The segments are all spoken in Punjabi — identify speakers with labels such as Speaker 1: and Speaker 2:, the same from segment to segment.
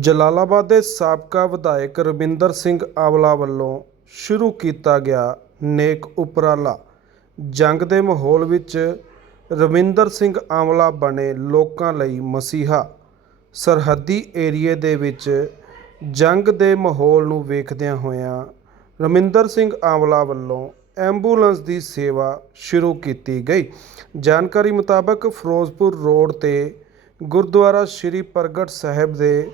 Speaker 1: ਜਲਾਲਾਬਾਦ ਦੇ ਸਾਬਕਾ ਵਿਧਾਇਕ ਰਵਿੰਦਰ ਸਿੰਘ ਆਂਵਲਾ ਵੱਲੋਂ ਸ਼ੁਰੂ ਕੀਤਾ ਗਿਆ ਨੇਕ ਉਪਰਾਲਾ। ਜੰਗ ਦੇ ਮਾਹੌਲ ਵਿੱਚ ਰਵਿੰਦਰ ਸਿੰਘ ਆਂਵਲਾ ਬਣੇ ਲੋਕਾਂ ਲਈ ਮਸੀਹਾ। ਸਰਹੱਦੀ ਏਰੀਏ ਦੇ ਵਿੱਚ ਜੰਗ ਦੇ ਮਾਹੌਲ ਨੂੰ ਵੇਖਦਿਆਂ ਹੋਇਆਂ ਰਮਿੰਦਰ ਸਿੰਘ ਆਂਵਲਾ ਵੱਲੋਂ ਐਂਬੂਲੈਂਸ ਦੀ ਸੇਵਾ ਸ਼ੁਰੂ ਕੀਤੀ ਗਈ। ਜਾਣਕਾਰੀ ਮੁਤਾਬਕ ਫਿਰੋਜ਼ਪੁਰ ਰੋਡ ਤੇ ਗੁਰਦੁਆਰਾ ਸ੍ਰੀ ਪ੍ਰਗਟ ਸਾਹਿਬ ਦੇ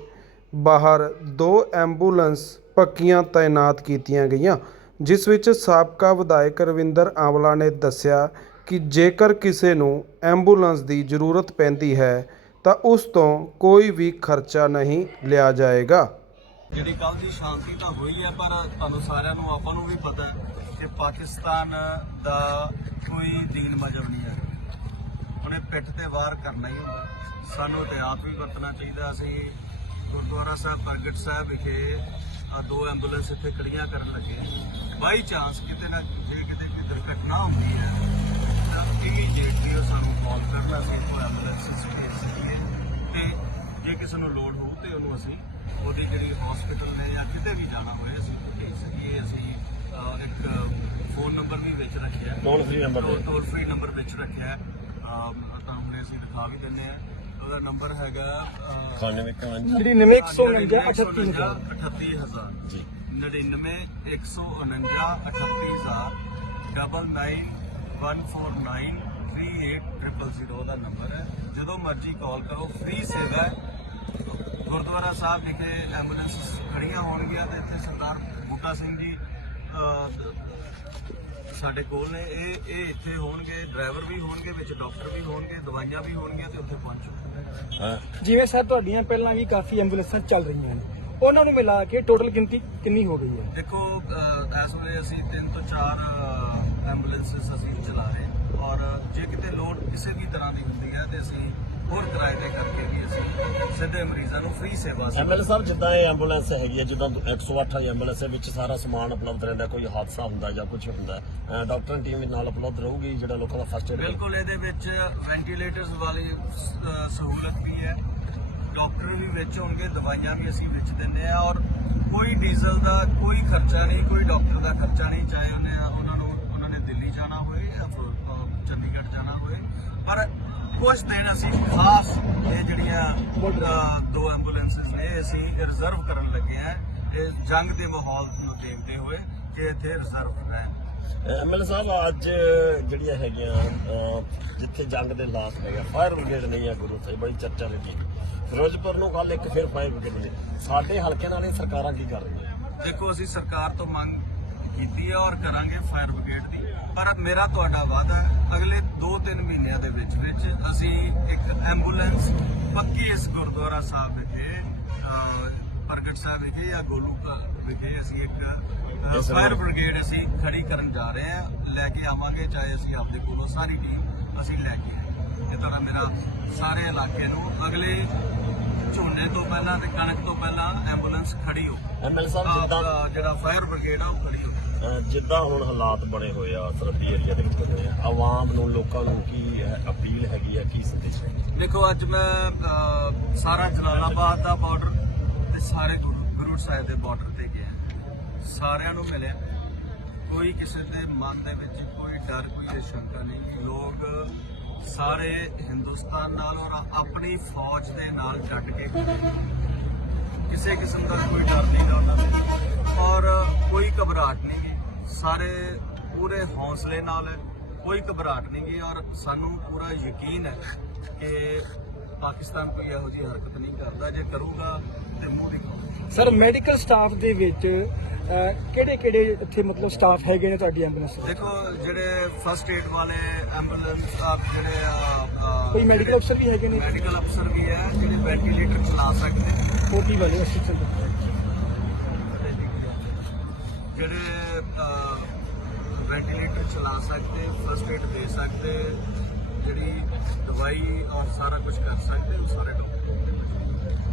Speaker 1: ਬਾਹਰ ਦੋ ਐਂਬੂਲੈਂਸ ਪੱਕੀਆਂ ਤਾਇਨਾਤ ਕੀਤੀਆਂ ਗਈਆਂ, ਜਿਸ ਵਿੱਚ ਸਾਬਕਾ ਵਿਧਾਇਕ ਰਵਿੰਦਰ ਆਂਵਲਾ ਨੇ ਦੱਸਿਆ ਕਿ ਜੇਕਰ ਕਿਸੇ ਨੂੰ ਐਂਬੂਲੈਂਸ ਦੀ ਜ਼ਰੂਰਤ ਪੈਂਦੀ ਹੈ, ਤਾਂ ਉਸ ਤੋਂ ਕੋਈ ਵੀ ਖਰਚਾ ਨਹੀਂ ਲਿਆ ਜਾਏਗਾ।
Speaker 2: ਜਿਹੜੀ ਕੱਲ ਦੀ ਸ਼ਾਂਤੀ ਤਾਂ ਹੋਈ ਹੈ ਪਰ ਤੁਹਾਨੂੰ ਸਾਰਿਆਂ ਨੂੰ, ਆਪਾਂ ਨੂੰ ਵੀ ਪਤਾ ਹੈ ਕਿ ਪਾਕਿਸਤਾਨ ਦਾ ਕੋਈ ਦੀਨ ਮਜਬ ਨਹੀਂ ਹੈ। ਉਹਨੇ ਪਿੱਠ ਤੇ ਵਾਰ ਕਰਨਾ ਹੀ ਹੁੰਦਾ। ਸਾਨੂੰ ਇhtiyਾਤ ਵੀ ਵਰਤਣਾ ਚਾਹੀਦਾ, ਅਸੀਂ ਗੁਰਦੁਆਰਾ ਸਾਹਿਬ ਪ੍ਰਗਟ ਸਾਹਿਬ ਵਿਖੇ ਆਹ ਦੋ ਐਂਬੂਲੈਂਸ ਇੱਥੇ ਖੜੀਆਂ ਕਰਨ ਲੱਗੇ। ਬਾਈ ਚਾਂਸ ਕਿਤੇ ਨਾ ਜੇ ਕਿਤੇ ਕੋਈ ਦੁਰਘਟਨਾ ਹੁੰਦੀ ਹੈ ਤਾਂ ਇਮੀਡੀਏਟਲੀ ਉਹ ਸਾਨੂੰ ਕਾਲ ਕਰਨਾ ਅਸੀਂ ਉਹ ਐਂਬੂਲੈਂਸ ਭੇਜ ਸਕੀਏ। ਤੇ ਜੇ ਕਿਸੇ ਨੂੰ ਲੋੜ ਹੋਊ ਤੇ ਉਹਨੂੰ ਅਸੀਂ ਉਹਦੀ ਜਿਹੜੀ ਹਸਪੀਟਲ ਨੇ ਜਾਂ ਕਿਤੇ ਵੀ ਜਾਣਾ ਹੋਏ ਅਸੀਂ ਭੇਜ ਸਕੀਏ। ਅਸੀਂ ਇੱਕ ਫੋਨ ਨੰਬਰ ਵੀ ਵਿੱਚ ਰੱਖਿਆ
Speaker 3: toll free number
Speaker 2: toll free number ਵਿੱਚ ਰੱਖਿਆ ਤੁਹਾਨੂੰ ਹੁਣੇ ਅਸੀਂ ਦਿਖਾ ਵੀ ਦਿੰਨੇ ਆ ਉਹਦਾ ਨੰਬਰ ਹੈਗਾ ਅਹ,
Speaker 3: 91
Speaker 2: 38000
Speaker 3: ਜੀ।
Speaker 2: 99 149 38000 ਡਬਲ 98 ਦਾ ਨੰਬਰ ਹੈ। ਜਦੋਂ ਮਰਜ਼ੀ ਕਾਲ ਕਰੋ ਫ੍ਰੀ ਸੇਵਾ ਹੈ। ਗੁਰਦੁਆਰਾ ਸਾਹਿਬ ਵਿਖੇ ਐਂਬੂਲੈਂਸ ਖੜੀਆਂ ਹੋਣਗੀਆਂ ਤੇ ਇੱਥੇ ਸਰਦਾਰ ਬੂਟਾ ਸਿੰਘ ਜੀ ਸਾਡੇ ਕੋਲ ਨੇ ਇਹ ਇਹ ਇੱਥੇ ਹੋਣਗੇ ਡਰਾਈਵਰ ਵੀ ਹੋਣਗੇ ਵਿੱਚ ਡਾਕਟਰ ਵੀ ਹੋਣਗੇ ਦਵਾਈਆਂ ਵੀ ਹੋਣਗੀਆਂ ਤੇ ਉੱਥੇ ਪਹੁੰਚੋ
Speaker 3: ਹਾਂ।
Speaker 4: ਜਿਵੇਂ ਸਰ ਤੁਹਾਡੀਆਂ ਪਹਿਲਾਂ ਵੀ ਕਾਫੀ ਐਂਬੂਲੈਂਸਾਂ ਚੱਲ ਰਹੀਆਂ ਨੇ। ਉਹਨਾਂ ਨੂੰ ਮਿਲਾ ਕੇ ਟੋਟਲ ਗਿਣਤੀ ਕਿੰਨੀ ਹੋ ਗਈ ਹੈ?
Speaker 2: ਦੇਖੋ ਇਸ ਵੇਲੇ ਅਸੀਂ ਤਿੰਨ ਤੋਂ ਚਾਰ ਐਂਬੂਲੈਂਸਸ ਅਸੀਂ ਚਲਾ ਰਹੇ ਹਾਂ। ਔਰ ਜੇ ਕਿਤੇ ਲੋਡ ਕਿਸੇ ਵੀ ਤਰ੍ਹਾਂ ਦੀ ਹੁੰਦੀ ਹੈ ਤੇ ਅਸੀਂ ਹੋਰ ਕਿਰਾਏ ਤੇ ਕਰਕੇ ਵੀ ਅਸੀਂ ਸਿੱਧੇ ਮਰੀਜ਼ਾਂ ਨੂੰ ਫ੍ਰੀ ਸੇਵਾ ਅਸੀਂ
Speaker 3: ਐਮਐਲ ਸਾਹਿਬ ਜਿੱਦਾਂ ਇਹ ਐਂਬੂਲੈਂਸ ਹੈਗੀ ਹੈ ਜਿੱਦਾਂ 108 ਵਾਲੀ ਐਂਬੂਲੈਂਸ ਦੇ ਵਿੱਚ ਸਾਰਾ ਸਮਾਨ ਉਪਲਬਧ ਰਹਿੰਦਾ ਕੋਈ ਹਾਦਸਾ ਹੁੰਦਾ ਜਾਂ ਕੁਝ ਹੁੰਦਾ ਹੈ। ਡਾਕਟਰ ਟੀਮ ਵੀ ਨਾਲ ਉਪਲਬਧ ਰਹੂਗੀ ਜਿਹੜਾ ਲੋਕਾਂ ਦਾ ਫਸਟ ਏਡ
Speaker 2: ਬਿਲਕੁਲ ਇਹਦੇ ਵਿੱਚ ਵੈਂਟੀਲੇਟਰਸ ਵਾਲੀ ਸਹੂਲਤ ਵੀ ਹੈ। ਡਾਕਟਰ ਵੀ ਵਿੱਚ ਹੋਣਗੇ ਦਵਾਈਆਂ ਵੀ ਅਸੀਂ ਵਿੱਚ ਦਿੰਦੇ ਆ ਔਰ ਕੋਈ ਡੀਜ਼ਲ ਦਾ ਕੋਈ ਖਰਚਾ ਨਹੀਂ ਕੋਈ ਡਾਕਟਰ ਦਾ ਖਰਚਾ ਨਹੀਂ ਚਾਹੇ ਉਹਨੇ ਉਹਨਾਂ ਨੂੰ ਉਹਨਾਂ ਨੇ ਦਿੱਲੀ ਜਾਣਾ ਹੋਵੇ ਚੰਡੀਗੜ੍ਹ ਜਾਣਾ ਹੋਵੇ ਪਰ ਕੁਝ ਦਿਨ ਅਸੀਂ ਖਾਸ ਇਹ ਜਿਹੜੀਆਂ ਦੋ ਐਂਬੂਲੈਂਸਸ ਨੇ ਅਸੀਂ ਰਿਜ਼ਰਵ ਕਰਨ ਲੱਗੇ ਆ। ਇਹ ਜੰਗ ਦੇ ਮਾਹੌਲ ਨੂੰ ਦੇਖਦੇ ਹੋਏ ਕਿ ਇੱਥੇ ਰਿਜ਼ਰਵ ਹੈ।
Speaker 3: ਐਮਐਲ ਸਾਹਿਬ ਅੱਜ ਜਿਹੜੀਆਂ ਹੈਗੀਆਂ ਜਿੱਥੇ ਜੰਗ ਦੇ ਲਾਸ ਹੈਗਾ ਫਾਇਰ ਬ੍ਰਿਗੇਡ ਨਹੀਂ ਹੈ ਗੁਰੂ ਸਾਹਿਬ ਬੜੀ ਚਰਚਾ ਰਹਿੰਦੀ ਫਿਰੋਜ਼ਪੁਰ ਨੂੰ ਕੱਲ ਇੱਕ ਫਿਰ ਫਾਇਰ ਬ੍ਰਿਗੇਡ ਸਾਡੇ ਹਲਕੇ ਨਾਲ ਇਹ ਸਰਕਾਰਾਂ ਕੀ ਕਰ ਰਹੀਆਂ?
Speaker 2: ਦੇਖੋ ਅਸੀਂ ਸਰਕਾਰ ਤੋਂ ਮੰਗ ਕੀਤੀ ਹੈ ਔਰ ਕਰਾਂਗੇ ਫਾਇਰ ਬ੍ਰਿਗੇਡ ਦੀ। ਪਰ ਮੇਰਾ ਤੁਹਾਡਾ ਵਾਅਦਾ ਹੈ ਅਗਲੇ 2-3 ਮਹੀਨਿਆਂ ਦੇ ਵਿੱਚ ਵਿੱਚ ਅਸੀਂ ਇੱਕ ਐਂਬੂਲੈਂਸ ਪੱਕੀ ਇਸ ਗੁਰਦੁਆਰਾ ਸਾਹਿਬ ਵਿਖੇ ਪ੍ਰਗਟ ਸਾਹਿਬ ਵਿਖੇ ਜਾਂ ਗੋਲੂ ਵਿਖੇ ਅਸੀਂ ਇੱਕ. ਫਾਇਰ ਬ੍ਰਿਗੇਡ ਅਸੀਂ ਖੜੀ ਕਰਨ ਜਾ ਰਹੇ ਹਾਂ ਲੈ ਕੇ ਆਵਾਂਗੇ ਚਾਹੇ ਅਸੀਂ ਆਪਦੇ ਕੋਲੋਂ ਸਾਰੀ ਟੀਮ ਅਸੀਂ ਲੈ ਕੇ ਆਏ ਇਹ ਤਰ੍ਹਾਂ ਮੇਰਾ ਸਾਰੇ ਇਲਾਕੇ ਨੂੰ ਅਗਲੇ ਝੋਨੇ ਤੋਂ ਪਹਿਲਾਂ ਤੇ ਕਣਕ ਤੋਂ ਪਹਿਲਾਂ ਐਂਬੂਲੈਂਸ ਖੜੀ ਹੋ।
Speaker 3: ਐਮਐਲ ਸਾਹਿਬ ਜਿੱਦਾਂ
Speaker 2: ਜਿਹੜਾ ਫਾਇਰ ਬ੍ਰਿਗੇਡ ਆ ਉਹ ਖੜੀ ਹੋ।
Speaker 3: ਜਿੱਦਾਂ ਹੁਣ ਹਾਲਾਤ ਬਣੇ ਹੋਏ ਆ ਸਰਹੱਦੀ ਏਰੀਆ ਦੇ ਵਿੱਚ ਬਣੇ ਆ ਆਵਾਮ ਨੂੰ ਲੋਕਾਂ ਨੂੰ ਕੀ ਅਪੀਲ ਹੈਗੀ ਆ ਕੀ ਸੰਦੇਸ਼ ਹੈ
Speaker 2: ਦੇਖੋ ਅੱਜ ਮੈਂ ਸਾਰਾ ਜਲਾਲਾਬਾਦ ਦਾ ਬਾਰਡਰ ਤੇ ਸਾਰੇ ਗੁਰੂ ਸਾਹਿਬ ਦੇ ਬਾਰਡਰ ਤੇ ਗਿਆ। ਸਾਰਿਆਂ ਨੂੰ ਮਿਲਿਆ। ਕੋਈ ਕਿਸੇ ਦੇ ਮਨ ਦੇ ਵਿੱਚ ਕੋਈ ਡਰ ਕੋਈ ਸ਼ੰਕਾ ਨਹੀਂ। ਲੋਕ ਸਾਰੇ ਹਿੰਦੁਸਤਾਨ ਨਾਲ ਔਰ ਆਪਣੀ ਫੌਜ ਦੇ ਨਾਲ ਡਟ ਕੇ ਕਿਸੇ ਕਿਸਮ ਦਾ ਕੋਈ ਡਰ ਨਹੀਂ ਗਾ ਉਹਨਾਂ ਨੂੰ ਔਰ ਕੋਈ ਘਬਰਾਹਟ ਨਹੀਂ ਗਈ ਸਾਰੇ ਪੂਰੇ ਹੌਸਲੇ ਨਾਲ ਕੋਈ ਘਬਰਾਹਟ ਨਹੀਂ ਗੀ ਔਰ ਸਾਨੂੰ ਪੂਰਾ ਯਕੀਨ ਹੈ ਕਿ ਪਾਕਿਸਤਾਨ ਕੋਈ ਇਹੋ ਜਿਹੀ ਹਰਕਤ ਨਹੀਂ ਕਰਦਾ, ਜੇ ਕਰੂਗਾ ਤੇ ਮੂੰਹ ਦਿਖਾਊਗਾ।
Speaker 4: ਸਰ ਮੈਡੀਕਲ ਸਟਾਫ ਦੇ ਵਿੱਚ ਕਿਹੜੇ ਕਿਹੜੇ ਇੱਥੇ ਮਤਲਬ ਸਟਾਫ ਹੈਗੇ ਨੇ ਤੁਹਾਡੀ ਐਂਬੂਲੈਂਸ?
Speaker 2: ਦੇਖੋ ਜਿਹੜੇ ਫਸਟ ਏਡ ਵਾਲੇ ਐਂਬੂਲੈਂਸ ਆਪ ਜਿਹੜੇ
Speaker 4: ਕੋਈ ਮੈਡੀਕਲ ਅਫਸਰ ਵੀ ਹੈਗੇ ਨੇ?
Speaker 2: ਮੈਡੀਕਲ ਅਫਸਰ ਵੀ ਹੈ ਜਿਹੜੇ ਵੈਂਟੀਲੇਟਰ ਚਲਾ ਸਕਦੇ ਨੇ।
Speaker 4: ਓਪੀ ਵਾਲੇ ਅਸਿਸਟੈਂਟ
Speaker 2: ਜਿਹੜੇ ਵੈਂਟੀਲੇਟਰ ਚਲਾ ਸਕਦੇ ਫਸਟ ਏਡ ਦੇ ਸਕਦੇ ਜਿਹੜੀ ਦਵਾਈ ਔਰ ਸਾਰਾ ਕੁਝ ਕਰ ਸਕਦੇ ਉਹ ਸਾਰੇ ਡਾਕਟਰ